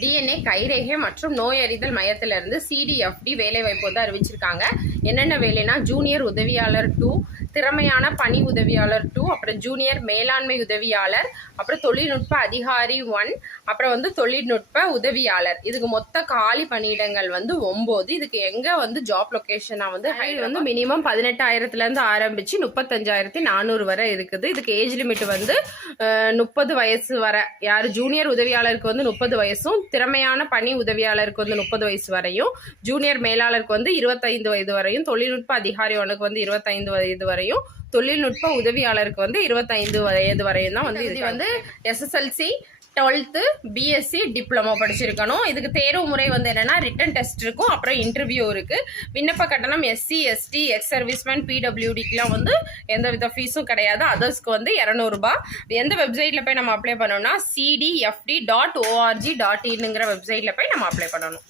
DNA கைரேகை மற்றும் நோய் அறிதல் மையத்திலிருந்து சிடிஎஃப்டி வேலைவாய்ப்பு வந்து அறிவிச்சிருக்காங்க. என்னென்ன வேலைனா ஜூனியர் உதவியாளர் 2, திறமையான பணி உதவியாளர் 2, அப்புறம் ஜூனியர் மேலாண்மை உதவியாளர், அப்புறம் தொழில்நுட்ப அதிகாரி 1, அப்புறம் வந்து தொழில்நுட்ப உதவியாளர். இதுக்கு மொத்த காலி பணியிடங்கள் வந்து 9. இதுக்கு எங்க வந்து ஜாப் லொகேஷனா வந்து வந்து மினிமம் 18,000 ஆரம்பிச்சு 35,400 வரை இருக்குது. இதுக்கு ஏஜ் லிமிட் வந்து 30 வயசு வரை. யார் ஜூனியர் உதவியாளருக்கு வந்து 30 வயசும், திறமையான பணி உதவியாளருக்கு வந்து 30 வயசு வரையும், ஜூனியர் மேலாளருக்கு வந்து 25 வயது வரையும், தொழில்நுட்ப அதிகாரி ஒனுக்கு வந்து 25 வயது வரையும், தொழில்நுட்ப உதவியாளருக்கு வந்து 25 வயது வரையும் தான் வந்து இது வந்து SSLC 12th பிஎஸ்சி டிப்ளமோ படிச்சிருக்கணும். இதுக்கு தேர்வு முறை வந்து என்னன்னா ரிட்டன் டெஸ்ட் இருக்கும், அப்புறம் இன்டர்வியூ இருக்கு. விண்ணப்ப கட்டணம் SC ST எக்ஸ் சர்வீஸ்மேன் PWDக்குலாம் வந்து எந்த வித ஃபீஸும் கிடையாது. அதர்ஸ்க்கு வந்து 200 ரூபாய். எந்த வெப்சைட்ல போய் நம்ம அப்ளை பண்ணோம்னா cdfd.org.inங்கிற வெப்சைட்ல போய் நம்ம அப்ளை பண்ணணும்.